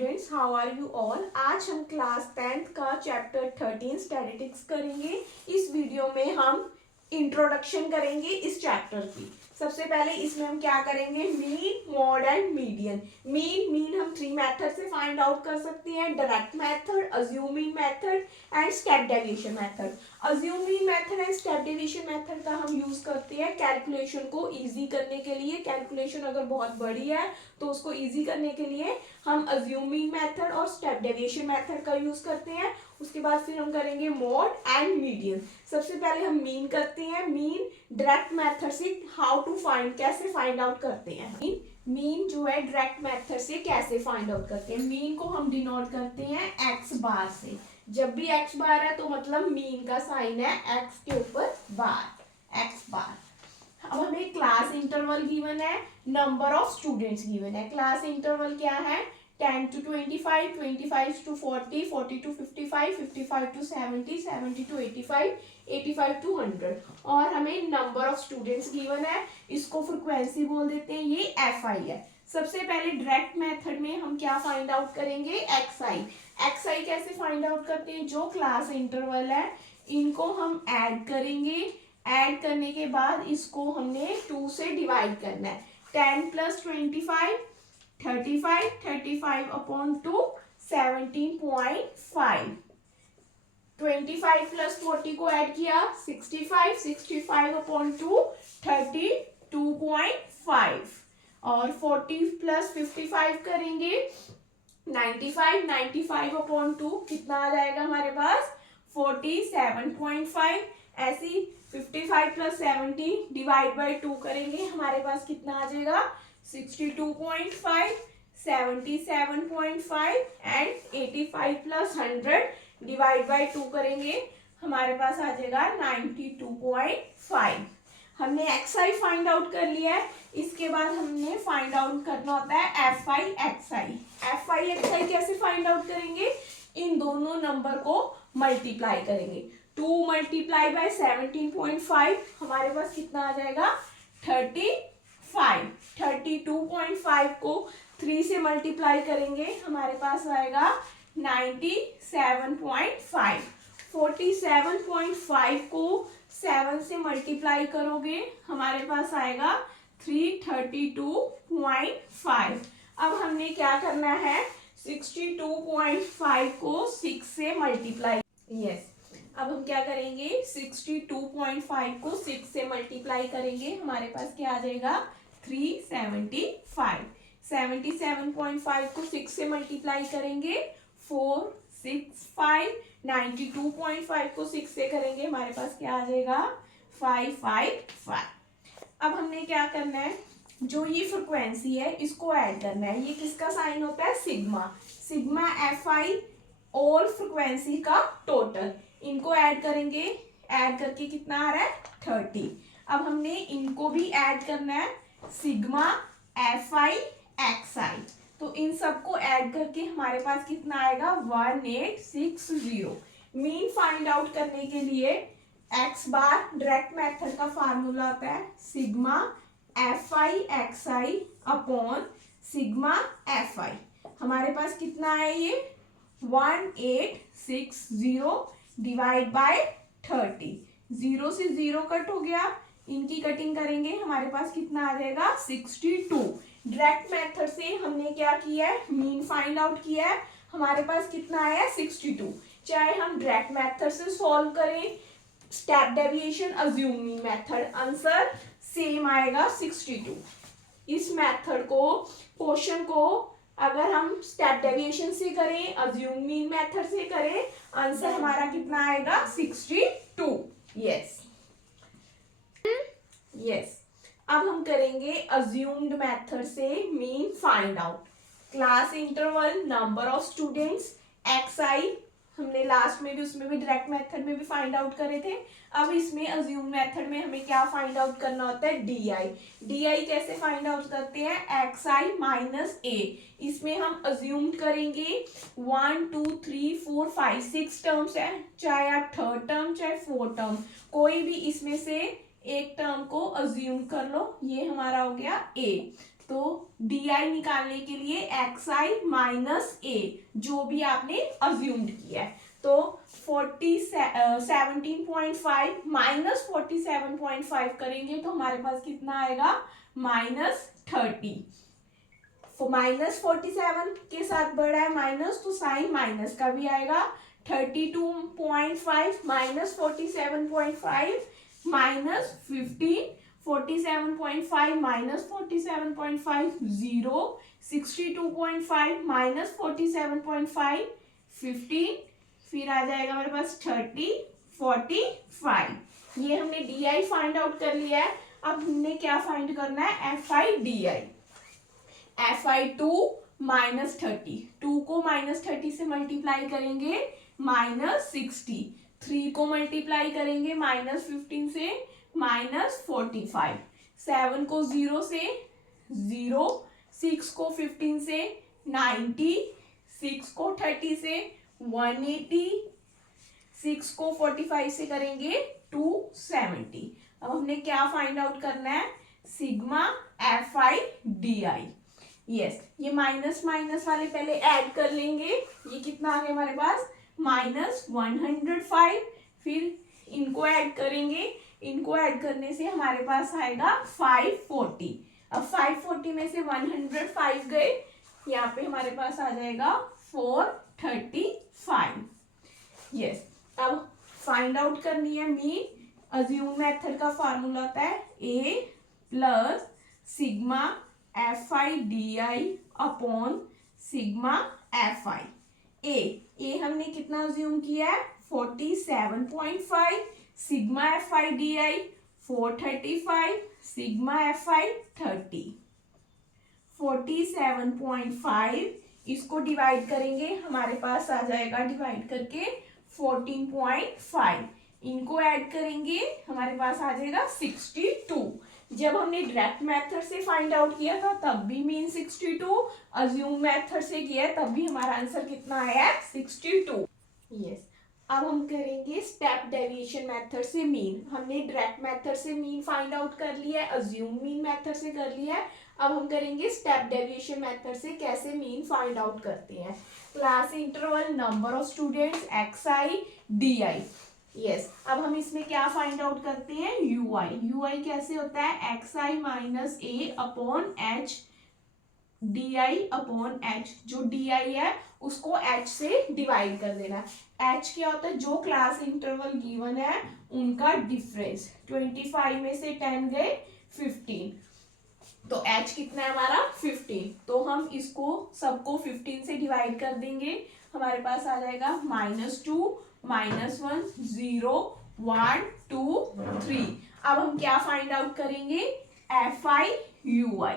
Students, how are you all. आज हम class 10th का चैप्टर 13 स्टैटिस्टिक्स करेंगे। इस वीडियो में हम इंट्रोडक्शन करेंगे इस चैप्टर की। सबसे पहले इसमें हम क्या करेंगे, mean, mod and median. Mean हम थ्री मेथड से फाइंड आउट कर सकते हैं, direct method, assuming method and step deviation method. Assuming method and step deviation method का हम यूज करते हैं कैलकुलेशन को इजी करने के लिए। कैलकुलेशन अगर बहुत बड़ी है तो उसको इजी करने के लिए हम अज्यूमिंग मेथड और स्टेप डेविएशन मेथड का यूज करते हैं। उसके बाद फिर हम करेंगे मॉड एंड मीडियन। सबसे पहले हम मीन करते हैं। मीन डायरेक्ट मेथड से हाउ टू फाइंड, कैसे फाइंड आउट करते हैं। मीन जो है डायरेक्ट मेथड से कैसे फाइंड आउट करते हैं। मीन को हम डिनोट करते हैं एक्स बार से। जब भी एक्स बार है तो मतलब मीन का साइन है एक्स के ऊपर बार, एक्स बार। अब हमें क्लास इंटरवल गिवन है, नंबर ऑफ स्टूडेंट्स गिवन है। क्लास इंटरवल क्या है, 10 to 25, 25 to 40, 40 to 55, 55 to 70, 70 to 85, 85 to 100। और हमें नंबर ऑफ स्टूडेंट्स गिवन है, इसको फ्रीक्वेंसी बोल देते हैं, ये FI है। सबसे पहले डायरेक्ट मेथड में हम क्या फाइंड आउट करेंगे, XI। XI कैसे फाइंड आउट करते हैं, जो क्लास इंटरवल है इनको हम ऐड करेंगे। ऐड करने के बाद इसको हमने 2 से डिवाइड करना है। 10 + 25 35, 35 अपॉन 2 17.5। 25 + 40 को ऐड किया 65, 65 अपॉन 2 32.5। और 40 + 55 करेंगे 95, 95 अपॉन 2 कितना आ जाएगा हमारे पास 47.5। ऐसी 55 + 70 डिवाइड बाई 2 करेंगे, हमारे पास कितना आ जाएगा 62.5, 77.5 एंड 85 + 100 डिवाइड बाई 2 करेंगे, हमारे पास आ जाएगा 92.5। हमने XI फाइंड आउट कर लिया है। इसके बाद हमने फाइंड आउट करना होता है FI XI। FI XI कैसे फाइंड आउट करेंगे, इन दोनों नंबर को मल्टीप्लाई करेंगे। 2 × 17.5 हमारे पास कितना आ जाएगा 35। 32.5 को 3 से मल्टीप्लाई करेंगे, हमारे पास आएगा 97.5। 47.5 को 7 से मल्टीप्लाई करोगे, हमारे पास आएगा 332.5। अब हमने क्या करना है, 62.5 को 6 से मल्टीप्लाई, यस। अब हम क्या करेंगे, 62.5 को 6 से मल्टीप्लाई करेंगे, हमारे पास क्या आ जाएगा 375। 77.5 को 6 से मल्टीप्लाई करेंगे 465। 92.5 को 6 से करेंगे, हमारे पास क्या आ जाएगा 555। अब हमने क्या करना है, जो ये फ्रिक्वेंसी है इसको ऐड करना है। ये किसका साइन होता है, sigma. Sigma FI all frequency का टोटल, इनको ऐड करेंगे। ऐड करके कितना आ रहा है 30। अब हमने इनको भी ऐड करना है, सिग्मा FI XI। तो इन सबको ऐड करके हमारे पास कितना आएगा 1860। मीन फाइंड आउट करने के लिए x बार डायरेक्ट मेथड का फार्मूला होता है sigma FI XI upon sigma FI। हमारे पास कितना है ये 1860 डिवाइड बाय 30। 0 से 0 कट हो गया, इनकी कटिंग करेंगे, हमारे पास कितना आ जाएगा 62। डायरेक्ट मेथड से हमने क्या किया है, मीन फाइंड आउट किया है, हमारे पास कितना आया 62। चाहे हम डायरेक्ट मेथड से सॉल्व करें, step deviation, assuming method, answer same आएगा 62। इस मेथड को, क्वेश्चन को अगर हम स्टेप डेविएशन से करें, अज्यूमिंग मेथड से करें, आंसर हमारा कितना आएगा 62। Yes yes. अब हम करेंगे अज्यूम्ड मेथड से mean find out. Class interval, number of students, XI हमने लास्ट में भी, उसमें भी डायरेक्ट मेथड में भी फाइंड आउट करे थे। अब इसमें अज्यूम मेथड में हमें क्या फाइंड आउट करना होता है, DI। DI कैसे फाइंड आउट करते हैं, XI - A। इसमें हम अज्यूम करेंगे 1 2 3 4 5 6 टर्म्स है, चाहे आप थर्ड टर्म चाहे फोर्थ टर्म, कोई भी इसमें से एक टर्म को अज्यूम कर लो। ये हमारा हो गया A। तो डी आई निकालने के लिए एक्स आई माइनस ए जो भी आपने अज्यूम्ड किया है, तो 17.5 माइनस 47.5 करेंगे तो हमारे पास कितना आएगा -30। माइनस 47 के साथ बढ़ा है माइनस, तो साइन माइनस का भी आएगा। 32.5 माइनस 47.5 माइनस 15, 47.5 माइनस 47.5 0, 62.5 माइनस 47.5 15, फिर आ जाएगा हमारे पास 30, 45। ये हमने डी आई फाइंड आउट कर लिया है। अब हमने क्या फाइंड करना है, F I D I. F I 2 minus 30, 2 को माइनस 30 से मल्टीप्लाई करेंगे -60, 3 को मल्टीप्लाई करेंगे -15 से -45, 7 को 0 से 0, 6 को 15 से 90, 6 को 30 से 180, 6 को 45 से करेंगे 270। अब हमने क्या फाइंड आउट करना है, sigma F I D I. Yes, ये माइनस माइनस वाले पहले ऐड कर लेंगे। ये कितना आ गया हमारे पास -105, फिर इनको ऐड करेंगे, इनको ऐड करने से हमारे पास आएगा 540। अब 540 में से 105 गए, यहाँ पे हमारे पास आ जाएगा 435। यस, अब फाइंड आउट करनी है मीन। अज्यूम मेथड का फार्मूला होता है A plus sigma F I D I upon sigma F I. A हमने कितना अज्यूम किया है 47.5, sigma F I D I 435, sigma F I 30। 47.5 इसको डिवाइड करेंगे, हमारे पास आ जाएगा डिवाइड करके 14.5, इनको ऐड करेंगे हमारे पास आ जाएगा 62। जब हमने डायरेक्ट मेथड से फाइंड आउट किया था तब भी मीन 62, अज्यूम मेथड से किया है तब भी हमारा आंसर कितना आया है 62। यस, अब हम करेंगे स्टेप डेविएशन मेथड से मीन। हमने डायरेक्ट मेथड से मीन फाइंड आउट कर लिया है, अज्यूम मीन मेथड से कर लिया है। अब हम करेंगे स्टेप डेविएशन मेथड से कैसे मीन फाइंड आउट करते हैं। Class interval, number of students, x I D I. Yes, अब हम इसमें क्या फाइंड आउट करते हैं, यू आई। यू आई कैसे होता है, x I minus A upon H, D I upon H. जो डी आई है उसको एच से डिवाइड कर देना। एच क्या होता है, जो क्लास इंटरवल गिवन है उनका डिफरेंस। 25 में से 10 गए 15, तो एच कितना है हमारा 15, तो हम इसको सबको 15 से डिवाइड कर देंगे, हमारे पास आ जाएगा -2, -1, 0, 1, 2, 3। अब हम क्या फाइंड आउट करेंगे, F I U I.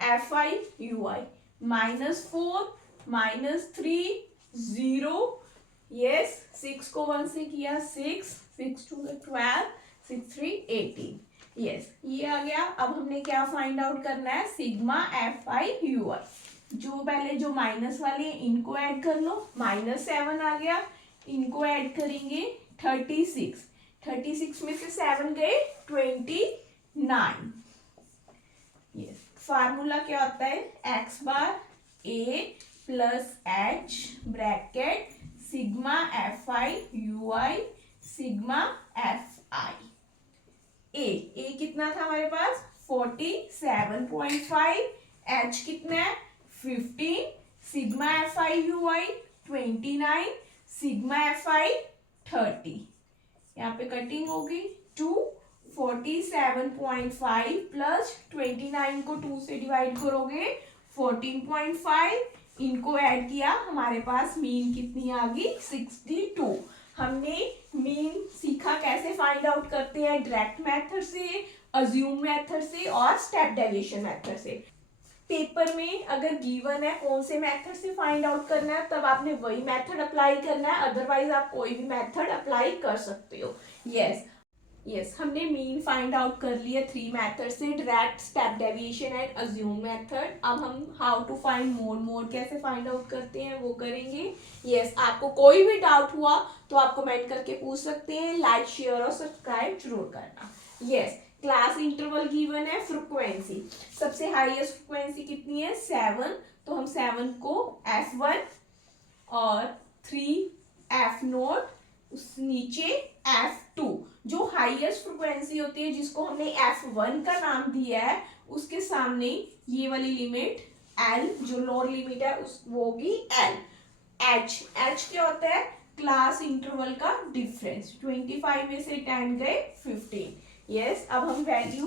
F I U I -4, -3, 0, yes, 6 को 1 से किया 6, 6 2 12, 6 3 18। यस, ये आ गया। अब हमने क्या फाइंड आउट करना है, सिग्मा एफ आई यू आई। जो पहले जो माइनस वाले हैं इनको ऐड कर लो, -7 आ गया, इनको ऐड करेंगे 36, 36 में से 7 गए 29। यस, फार्मूला क्या होता है, X bar A plus H bracket sigma F I U I sigma F I. A कितना था हमारे पास 47.5, एच कितना है 15, sigma F I U I 29, sigma F I 30। यहाँ पे कटिंग होगी 2, 47.5 प्लस 29 को 2 से डिवाइड करोगे 14.5, इनको ऐड किया, हमारे पास मीन कितनी आ गई 62। हमने मीन सीखा कैसे फाइंड आउट करते हैं, डायरेक्ट मेथड से, अज्यूम मेथड से और स्टेप डेविएशन मेथड से। पेपर में अगर गिवन है कौन से मेथड से फाइंड आउट करना है तब आपने वही मेथड अप्लाई करना है, अदरवाइज आप कोई भी मेथड अप्लाई कर सकते हो। यस, हमने मीन फाइंड आउट कर लिया 3 मेथड से, direct, step deviation and assume method. अब हम हाउ टू फाइंड मोड कैसे फाइंड आउट करते हैं वो करेंगे। यस, आपको कोई भी डाउट हुआ तो आप कमेंट करके पूछ सकते हैं। लाइक, शेयर और सब्सक्राइब जरूर करना। यस, क्लास इंटरवल गिवन है, फ्रीक्वेंसी सबसे हाईएस्ट फ्रीक्वेंसी कितनी है 7, तो हम 7 को F1 और 3 F0, उस नीचे F2 जो हाईएस्ट फ्रीक्वेंसी होती है जिसको हमने F1 का नाम दिया है उसके सामने ये वाली लिमिट L जो लोअर लिमिट है उस वो होगी L। H क्या होता है क्लास इंटरवल का डिफरेंस, 25 में से 10 गए 15। यस, अब हम वैल्यू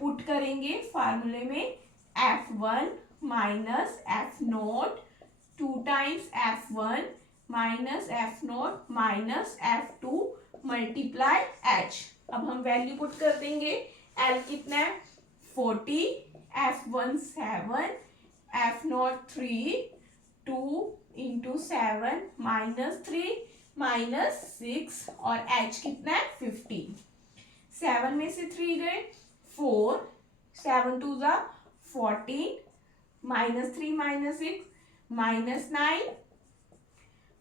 पुट करेंगे फार्मूले में F1 minus F0 2 times F1 minus F0 minus F2 multiply H। अब हम वैल्यू पुट कर देंगे, L कितना है 40, F1 7, F0 3, 2 into 7 minus 3 minus 6 और H कितना है 15। 7 में से 3 गए 4, 7 2 जा 14 माइनस 3 माइनस 6 माइनस 9,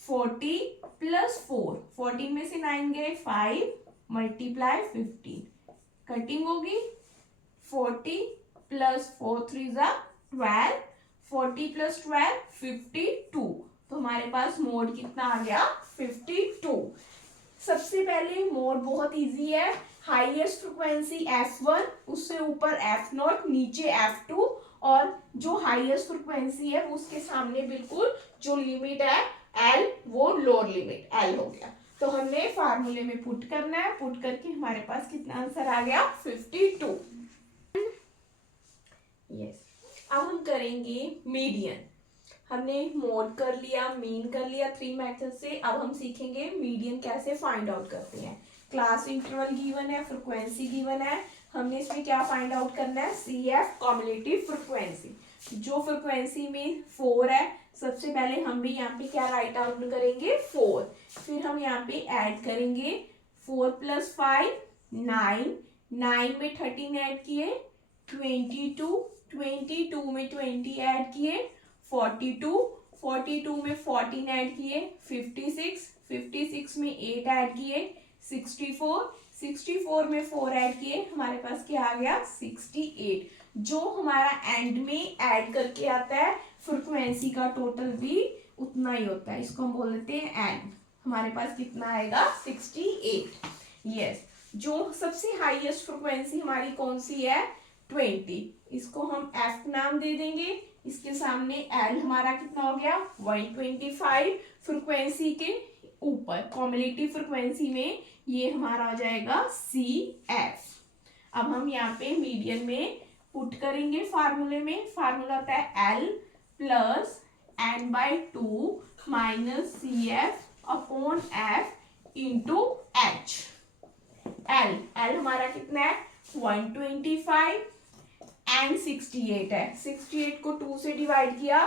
40 प्लस 4, 14 में से 9 गए 5 मल्टीप्लाई 15, कटिंग होगी 40 प्लस 4 3 जा 12, 40 प्लस 12 52, तो हमारे पास मोड कितना आ गया 52। सबसे पहले मोड बहुत इजी है, हाईएस्ट फ्रीक्वेंसी F1 उससे ऊपर F0 नीचे F2 और जो हाईएस्ट फ्रीक्वेंसी है उसके सामने बिल्कुल जो लिमिट है L वो लोअर लिमिट L हो गया। तो हमने फार्मूले में पुट करना है, पुट करके हमारे पास कितना आंसर आ गया 52। यस, अब हम करेंगे मीडियन। हमने मोड कर लिया, मीन कर लिया 3 मेथड से, अब हम सीखेंगे मीडियन कैसे फाइंड आउट करते हैं। क्लास इंटरवल गिवन है, फ्रीक्वेंसी गिवन है, हमने इसमें क्या फाइंड आउट करना है CF कम्युलेटिव फ्रीक्वेंसी। जो फ्रीक्वेंसी में 4 है, सबसे पहले हम भी यहाँ पे क्या राइट आउट करेंगे 4, फिर हम यहाँ पे ऐड करेंगे 4 प्लस 5 9, 9 में 13 ऐड किए 22, 22 में 20 ऐड किए 42, 42 में 14 ऐड किए 56, 56 में 8 ऐड किए 64, 64 में 4 ऐड किए हमारे पास क्या आ गया 68। जो हमारा एंड में ऐड करके आता है फ्रीक्वेंसी का टोटल भी उतना ही होता है, इसको हम बोल देते हैं एंड। हमारे पास कितना आएगा 68। यस, जो सबसे हाईएस्ट फ्रीक्वेंसी हमारी कौन सी है 20, इसको हम F नाम दे देंगे, इसके सामने L हमारा कितना हो गया 125 फ्रीक्वेंसी के ऊपर, कॉम्युलेटिव फ्रीक्वेंसी में ये हमारा आ जाएगा CF। अब हम यहाँ पे मीडियन में पुट करेंगे फार्मूले में, फार्मूला होता है L plus n/2 minus CF upon F into H। L हमारा कितना है 125 एंड 68 है, 68 को 2 से डिवाइड किया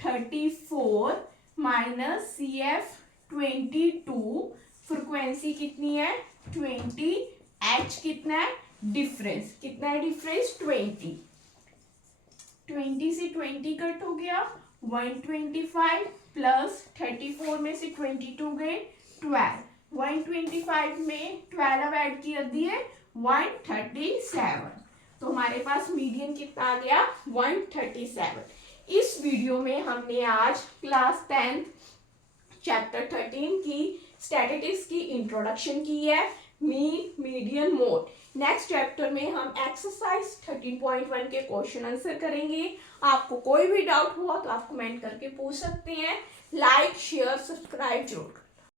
34 माइनस CF 22, फ्रीक्वेंसी कितनी है 20, H कितना है डिफरेंस, कितना है डिफरेंस 20, 20 से 20 कट हो गया 125 प्लस 34 में से 22 गए 12, 125 में 12 ऐड किया दिए 137, तो हमारे पास मीडियन कितना आ गया 137। इस वीडियो में हमने आज क्लास 10 चैप्टर 13 की स्टैटिस्टिक्स की इंट्रोडक्शन की है, mean median mode. Next chapter में हम एक्सरसाइज 13.1 के क्वेश्चन आंसर करेंगे। आपको कोई भी डाउट हुआ तो आप कमेंट करके पूछ सकते हैं। लाइक शेयर सब्सक्राइब जरूर।